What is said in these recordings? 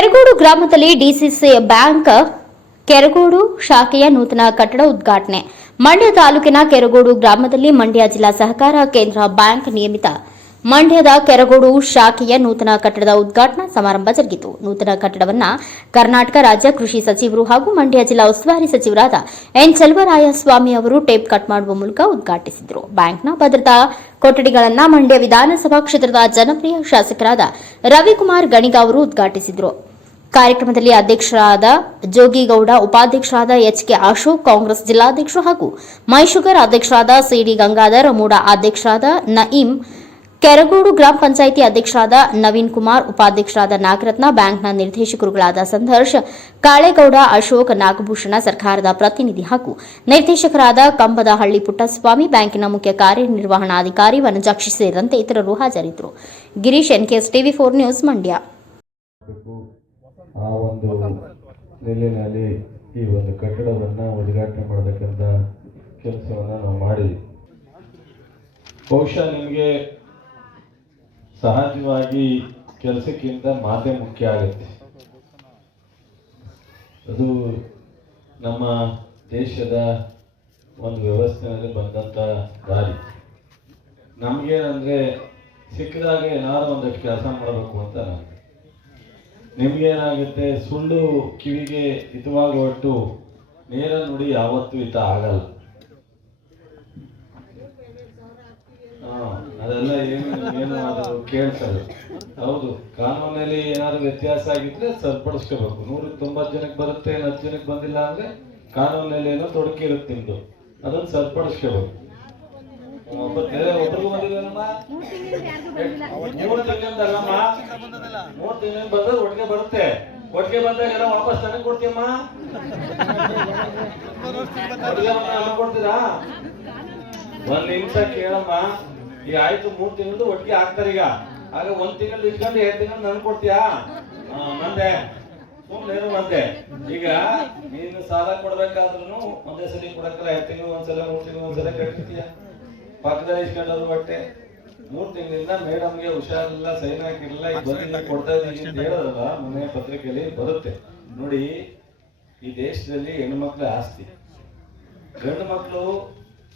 ಕೆರಗೋಡು ಗ್ರಾಮದಲ್ಲಿ DCC bank Keragodu ಶಾಖೆಯ ನೂತನ ಕಟ್ಟಡ ಉದ್ಘಾಟನೆ. ಮಂಡ್ಯ ತಾಲೂಕಿನ ಕೆರಗೋಡು ಗ್ರಾಮದಲ್ಲಿ ಮಂಡ್ಯ ಜಿಲ್ಲಾ ಸಹಕಾರ ಕೇಂದ್ರ ಬ್ಯಾಂಕ್ ನಿಯಮಿತ ಮಂಡ್ಯದ ಕೆರಗೋಡು ಶಾಖೆಯ ನೂತನ ಕಟ್ಟಡದ ಉದ್ಘಾಟನಾ ಸಮಾರಂಭ ಜರುಗಿತು. ನೂತನ ಕಟ್ಟಡವನ್ನು ಕರ್ನಾಟಕ ರಾಜ್ಯ ಕೃಷಿ ಸಚಿವರು ಹಾಗೂ ಮಂಡ್ಯ ಜಿಲ್ಲಾ ಉಸ್ತುವಾರಿ ಸಚಿವರಾದ ಎನ್ ಚೆಲುವರಾಯಸ್ವಾಮಿ ಅವರು ಟೇಪ್ ಕಟ್ ಮಾಡುವ ಮೂಲಕ ಉದ್ಘಾಟಿಸಿದರು. ಬ್ಯಾಂಕ್ನ ಭದ್ರತಾ ಕೊಠಡಿಗಳನ್ನು ಮಂಡ್ಯ ವಿಧಾನಸಭಾ ಕ್ಷೇತ್ರದ ಜನಪ್ರಿಯ ಶಾಸಕರಾದ ರವಿಕುಮಾರ್ ಗಣಿಗ ಅವರು ಉದ್ಘಾಟಿಸಿದರು. ಕಾರ್ಯಕ್ರಮದಲ್ಲಿ ಅಧ್ಯಕ್ಷರಾದ ಜೋಗಿಗೌಡ, ಉಪಾಧ್ಯಕ್ಷರಾದ ಎಚ್ಕೆ ಅಶೋಕ್, ಕಾಂಗ್ರೆಸ್ ಜಿಲ್ಲಾಧ್ಯಕ್ಷರು ಹಾಗೂ ಮೈಶುಗರ್ ಅಧ್ಯಕ್ಷರಾದ ಸಿಡಿ ಗಂಗಾಧರ್, ಮೂಡಾ ಅಧ್ಯಕ್ಷರಾದ ನಯೀಂ, ಕೆರಗೋಡು ಗ್ರಾಮ ಪಂಚಾಯಿತಿ ಅಧ್ಯಕ್ಷರಾದ ನವೀನ್ ಕುಮಾರ್, ಉಪಾಧ್ಯಕ್ಷರಾದ ನಾಗರತ್ನ, ಬ್ಯಾಂಕ್ನ ನಿರ್ದೇಶಕರುಗಳಾದ ಸಂದರ್ಶ್, ಕಾಳೇಗೌಡ, ಅಶೋಕ್, ನಾಗಭೂಷಣ, ಸರ್ಕಾರದ ಪ್ರತಿನಿಧಿ ಹಾಗೂ ನಿರ್ದೇಶಕರಾದ ಕಂಬದಹಳ್ಳಿ ಪುಟ್ಟಸ್ವಾಮಿ, ಬ್ಯಾಂಕಿನ ಮುಖ್ಯ ಕಾರ್ಯನಿರ್ವಹಣಾಧಿಕಾರಿ ವನಜಾಕ್ಷಿ ಸೇರಿದಂತೆ ಇತರರು ಹಾಜರಿದ್ದರು. Girish, NKS TV 4 news, Mandya. ಆ ಒಂದು ನೆಲೆಯಲ್ಲಿ ಈ ಒಂದು ಕಟ್ಟಡವನ್ನು ಉದ್ಘಾಟನೆ ಮಾಡತಕ್ಕಂಥ ಕೆಲಸವನ್ನು ನಾವು ಮಾಡಿದ್ವಿ. ಬಹುಶಃ ನಿಮಗೆ ಸಹಜವಾಗಿ ಕೆಲಸಕ್ಕಿಂತ ಮಾತೆ ಮುಖ್ಯ ಆಗುತ್ತೆ. ಅದು ನಮ್ಮ ದೇಶದ ಒಂದು ವ್ಯವಸ್ಥೆಯಲ್ಲಿ ಬಂದಂಥ ದಾರಿ. ನಮಗೇನಂದರೆ ಸಿಕ್ಕಿದಾಗ ಏನಾದ್ರು ಒಂದಷ್ಟು ಕೆಲಸ ಮಾಡಬೇಕು ಅಂತ ನಾನು. ನಿಮಗೇನಾಗುತ್ತೆ, ಸುಳ್ಳು ಕಿವಿಗೆ ಹಿತವಾಗುವಟ್ಟು ನೇರ ನುಡಿ ಯಾವತ್ತೂ ಹಿತ ಆಗಲ್ಲ. ಅದೆಲ್ಲ ಏನು ಅದು ಕೇಳ್ತಾರೆ. ಹೌದು, ಕಾನೂನಲ್ಲಿ ಏನಾದ್ರು ವ್ಯತ್ಯಾಸ ಆಗಿದ್ರೆ ಸರಿಪಡಿಸ್ಕೋಬೇಕು. 190 ಜನಕ್ಕೆ ಬರುತ್ತೆ, 10 ಜನಕ್ಕೆ ಬಂದಿಲ್ಲ ಅಂದ್ರೆ ಕಾನೂನಲ್ಲಿ ಏನೋ ತೊಡಕಿ ಇರುತ್ತೆ ನಿಮ್ದು, ಅದನ್ನು ಸರಿಪಡಿಸ್ಕೋಬೇಕು. ಒಬ್ಬರಿಗೂ ಬಂದಿಲ್ಲಮ್ಮ, 3 ತಿಂಗಳಲ್ಲಮ್ಮ, 3 ತಿಂಗಳ ಬಂದ್ರೆ ಒಟ್ಟಿಗೆ ಬರುತ್ತೆ. ಒಟ್ಟಿಗೆ ಬಂದಾಗ ಎಲ್ಲ ವಾಪಸ್ ನನಗೆ ಕೊಡ್ತೀಯಮ್ಮ, ಕೊಡ್ತೀರಾ? 1 ನಿಮಿಷ ಕೇಳಮ್ಮ. ಈಗ ಆಯ್ತು, 3 ತಿಂಗಳು ಒಟ್ಟಿಗೆ ಆಗ್ತಾರೆ. ಈಗ ಆಗ 1 ತಿಂಗಳು ಇಟ್ಕೊಂಡು 2 ತಿಂಗಳು ನನ್ ಕೊಡ್ತೀಯಾ? ಮಂದೆ ಸುಮ್ಮನೆ ಮಂದೆ. ಈಗ ನೀನು ಸಾಲ ಕೊಡ್ಬೇಕಾದ್ರೂ ಒಂದೇ ಸಲ ಕೊಡಕ್ಕಲ್ಲ, 2 ತಿಂಗಳು ಒಂದ್ಸಲ, 3 ತಿಂಗಳು ಒಂದ್ಸಲ ಕಟ್ತೀಯ. ಪಕ್ಕದಲ್ಲಿ ಇಸ್ಕೊಂಡವ್ರು ಬಟ್ಟೆ 3 ತಿಂಗಳಿಂದ ಮೇಡಮ್ಗೆ ಹುಷಾರಿಲ್ಲ, ಸೈನ್ ಹಾಕಿರಲಿಲ್ಲ, ಈಗ ಬಂದು ಕೊಡ್ತಾ ಇದ್ದೀನಿ ಅಂತ ಹೇಳೋದಲ್ಲ, ಮನೆ ಪತ್ರಿಕೆಯಲ್ಲಿ ಬರುತ್ತೆ ನೋಡಿ. ಈ ದೇಶದಲ್ಲಿ ಹೆಣ್ಮಕ್ಳ ಆಸ್ತಿ. ಗಂಡು ಮಕ್ಕಳು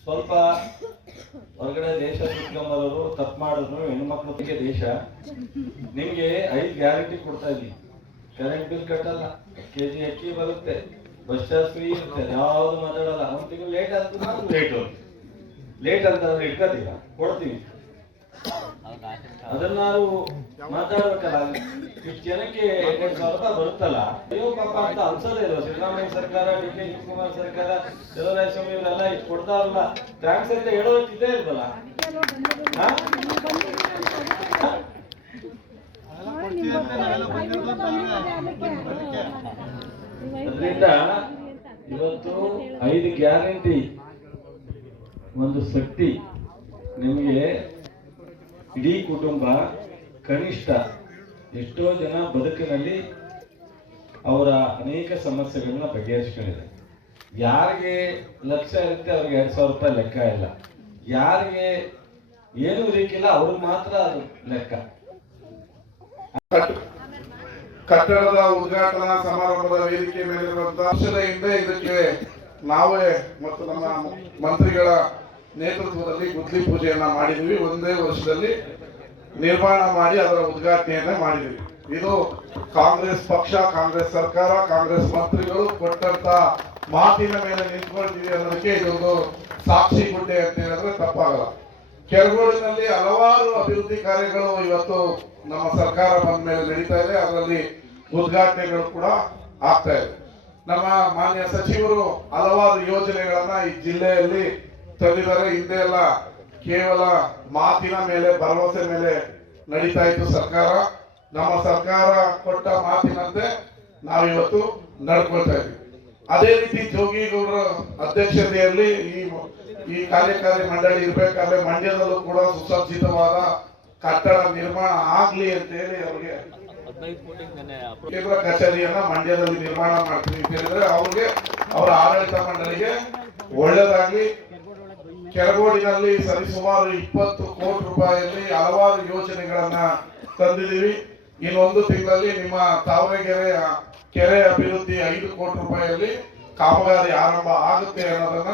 ಸ್ವಲ್ಪ ಹೊರಗಡೆ ದೇಶ ಸುತ್ಕೊಂಬರೋರು ತಪ್ಪು ಮಾಡಿದ್ರು, ಹೆಣ್ಮಕ್ಳಿಗೆ ದೇಶ. ನಿಮ್ಗೆ 5 ಗ್ಯಾರಂಟಿ ಕೊಡ್ತಾ ಇದ್ದೀವಿ. ಕರೆಂಟ್ ಬಿಲ್ ಕಟ್ಟಲ್ಲ, ಕೆಜಿ ಅಕ್ಕಿ ಬರುತ್ತೆ, ಬಸ್ ಚಾರ್ಜ್ ಫ್ರೀ ಇರುತ್ತೆ, ಯಾವ್ದು ಮಾತಾಡಲ್ಲ. 1 ತಿಂಗಳು ಲೇಟ್ ಆದ್ರೂ ಲೇಟ್ ಅಂತ ಇಟ್ಕೋತೀವಿ, ಕೊಡ್ತೀವಿ. ಅದನ್ನಾರು ಮಾತಾಡ್ಬೇಕಲ್ಲ. ಇಷ್ಟು ಜನಕ್ಕೆ 2,000 ರೂಪಾಯಿ ಬರುತ್ತಲ್ಲ, ಅಯ್ಯೋ ಪಾಪ ಅಂತ ಅನ್ಸೋದೇ ಇಲ್ವ? ಸಿದ್ದರಾಮಯ್ಯ ಸರ್ಕಾರ, ಡಿ.ಕೆ. ಶಿವಕುಮಾರ್ ಸರ್ಕಾರ, ಚೆಲುವರಾಯಸ್ವಾಮಿ ಇವರೆಲ್ಲ ಇಷ್ಟು ಕೊಡ್ತಾರಲ್ಲ, ಥ್ಯಾಂಕ್ಸ್ ಅಂತ ಹೇಳೋದಕ್ಕಿದೆ ಇಲ್ವಲ್ಲ? ಅದರಿಂದ ಇವತ್ತು 5 ಗ್ಯಾರಂಟಿ ಒಂದು ಶಕ್ತಿ. ನಿಮಗೆ ಇಡೀ ಕುಟುಂಬ ಕನಿಷ್ಠ ಎಷ್ಟೋ ಜನ ಬದುಕಿನಲ್ಲಿ ಅವರ ಅನೇಕ ಸಮಸ್ಯೆಗಳನ್ನ ಬಗೆಹರಿಸ್ಕೊಂಡಿದೆ. ಯಾರಿಗೆ ಲಕ್ಷ ಇರುತ್ತೆ ಅವ್ರಿಗೆ 2,000 ರೂಪಾಯಿ ಲೆಕ್ಕ ಇಲ್ಲ. ಯಾರಿಗೆ ಏನೂ ಇರಕ್ಕಿಲ್ಲ ಅವ್ರಿಗೆ ಮಾತ್ರ ಅದು ಲೆಕ್ಕ. ಕಟ್ಟಡದ ಉದ್ಘಾಟನಾ ಸಮಾರಂಭದ ವೇದಿಕೆ ಮೇಲಿರುವಂತಹ ವರ್ಷದ ಹಿಂದೆ ಇದಕ್ಕೆ ನಾವೇ ಮತ್ತು ನಮ್ಮ ಮಂತ್ರಿಗಳ ನೇತೃತ್ವದಲ್ಲಿ ಗುದ್ಲಿ ಪೂಜೆಯನ್ನ ಮಾಡಿದ್ವಿ. ಒಂದೇ ವರ್ಷದಲ್ಲಿ ನಿರ್ಮಾಣ ಮಾಡಿ ಅದರ ಉದ್ಘಾಟನೆಯನ್ನ ಮಾಡಿದ್ವಿ. ಇದು ಕಾಂಗ್ರೆಸ್ ಪಕ್ಷ, ಕಾಂಗ್ರೆಸ್ ಸರ್ಕಾರ, ಕಾಂಗ್ರೆಸ್ ಮಂತ್ರಿಗಳು ಕೊಟ್ಟಂತ ಮಾತಿನ ಮೇಲೆ ನಿಂತ್ಕೊಳ್ತೀವಿ ಅನ್ನೋದಕ್ಕೆ ಇದೊಂದು ಸಾಕ್ಷಿ ಗುಡ್ಡೆ ಅಂತ ಹೇಳಿದ್ರೆ ತಪ್ಪಾಗಲ್ಲ. ಕೆರಗೋಡಿನಲ್ಲಿ ಹಲವಾರು ಅಭಿವೃದ್ಧಿ ಕಾರ್ಯಗಳು ಇವತ್ತು ನಮ್ಮ ಸರ್ಕಾರ ಬಂದ ಮೇಲೆ ನಡೀತಾ ಇದೆ. ಅದರಲ್ಲಿ ಉದ್ಘಾಟನೆಗಳು ಕೂಡ ಆಗ್ತಾ ಇದೆ. ನಮ್ಮ ಮಾನ್ಯ ಸಚಿವರು ಹಲವಾರು ಯೋಜನೆಗಳನ್ನ ಈ ಜಿಲ್ಲೆಯಲ್ಲಿ ತಂದಿದ್ದಾರೆ. ಹಿಂದೆ ಎಲ್ಲ ಕೇವಲ ಮಾತಿನ ಮೇಲೆ, ಭರವಸೆ ಮೇಲೆ ನಡೀತಾ ಇತ್ತು ಸರ್ಕಾರ. ನಮ್ಮ ಸರ್ಕಾರ ಕೊಟ್ಟ ಮಾತಿನಂತೆ ನಾವಿವತ್ತು ನಡ್ಕೊಳ್ತಾ ಇದ್ದೀವಿ. ಅದೇ ರೀತಿ ಜೋಗಿಗೌಡರ ಅಧ್ಯಕ್ಷತೆಯಲ್ಲಿ ಈ ಕಾರ್ಯಕಾರಿ ಮಂಡಳಿ ಇರ್ಬೇಕಾದ್ರೆ ಮಂಡ್ಯದಲ್ಲೂ ಕೂಡ ಸುಸಜ್ಜಿತವಾದ ಕಟ್ಟಡ ನಿರ್ಮಾಣ ಆಗ್ಲಿ ಅಂತ ಹೇಳಿ ಅವರಿಗೆ ಕೇಂದ್ರ ಕಚೇರಿಯನ್ನ ಮಂಡ್ಯದಲ್ಲಿ ನಿರ್ಮಾಣ ಮಾಡ್ತೀವಿ ಅಂತ ಹೇಳಿದ್ರೆ ಅವ್ರಿಗೆ, ಅವರ ಆಡಳಿತ ಮಂಡಳಿಗೆ ಒಳ್ಳೆದಾಗ್ಲಿ. ಕೆರಗೋಡಿನಲ್ಲಿ ಸರಿಸುಮಾರು 20 ಕೋಟಿ ರೂಪಾಯಿಯಲ್ಲಿ ಹಲವಾರು ಯೋಜನೆಗಳನ್ನ ತಂದಿದ್ದೀವಿ. ಇನ್ನೊಂದು ತಿಂಗಳಲ್ಲಿ ನಿಮ್ಮ ತಾವರೆಕೆರೆ ಕೆರೆ ಅಭಿವೃದ್ಧಿ 5 ಕೋಟಿ ರೂಪಾಯಿಯಲ್ಲಿ ಕಾಮಗಾರಿ ಆರಂಭ ಆಗುತ್ತೆ ಅನ್ನೋದನ್ನ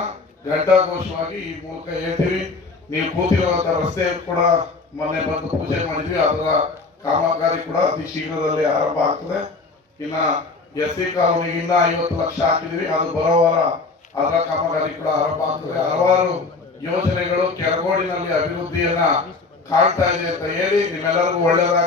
ಘಂಟಾಘೋಷವಾಗಿ ಈ ಮೂಲಕ ಹೇಳ್ತೀವಿ. ನೀವು ಕೂತಿರುವಂತ ರಸ್ತೆ ಕೂಡ ಮೊನ್ನೆ ಬಂದು ಪೂಜೆ ಮಾಡಿದ್ವಿ, ಅದರ ಕಾಮಗಾರಿ ಕೂಡ ಅತಿ ಶೀಘ್ರದಲ್ಲಿ ಆರಂಭ ಆಗ್ತದೆ. ಇನ್ನ SC ಕಾಲೋನಿಗೆ ಇನ್ನ 50 ಲಕ್ಷ ಹಾಕಿದ್ವಿ, ಅದು ಬರೋ ವಾರ ಅದರ ಕಾಮಗಾರಿ ಕೂಡ ಆರಂಭ ಆಗ್ತದೆ. ಹಲವಾರು ಯೋಜನೆಗಳು ಕೆರಗೋಡಿನಲ್ಲಿ ಅಭಿವೃದ್ಧಿಯನ್ನ ಕಾಣ್ತಾ ಇದೆ ಅಂತ ಹೇಳಿ ನಿಮ್ಮೆಲ್ಲರಿಗೂ ಒಳ್ಳೆಯದಾಗ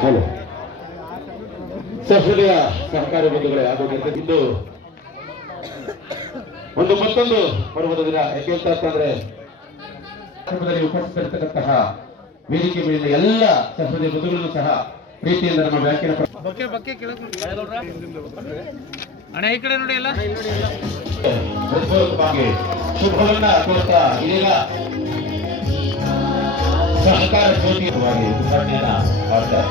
ಹಲೋ ಸಹೃದಯ ಸಹಕಾರಿ ಬಂಧುಗಳೇ, ಹಾಗೂ ಇಂದು ಒಂದು ಮತ್ತೊಂದು ಪರ್ವದ ದಿನ. ಯಾಕೆ ಅಂತಂದ್ರೆ ಉಪಸ್ಥಿತರಿರ್ತಕ್ಕಂತಹ ವೇದಿಕೆ ಮೇಲಿನ ಎಲ್ಲ ಸಹೃದಯ ಬಂಧುಗಳನ್ನು ಸಹ ಪ್ರೀತಿಯಿಂದ ನಮ್ಮ ಬ್ಯಾಂಕಿನ ಹೃತ್ಪೂರ್ವಕವಾಗಿ ಶುಭವನ್ನ ಕೋರ್ತಾ ಇದೀಗ ಸಹಕಾರ ಜ್ಯೋತಿಯುತವಾಗಿ ಉದ್ಘಾಟನೆಯನ್ನ ಮಾಡ್ತಾರೆ.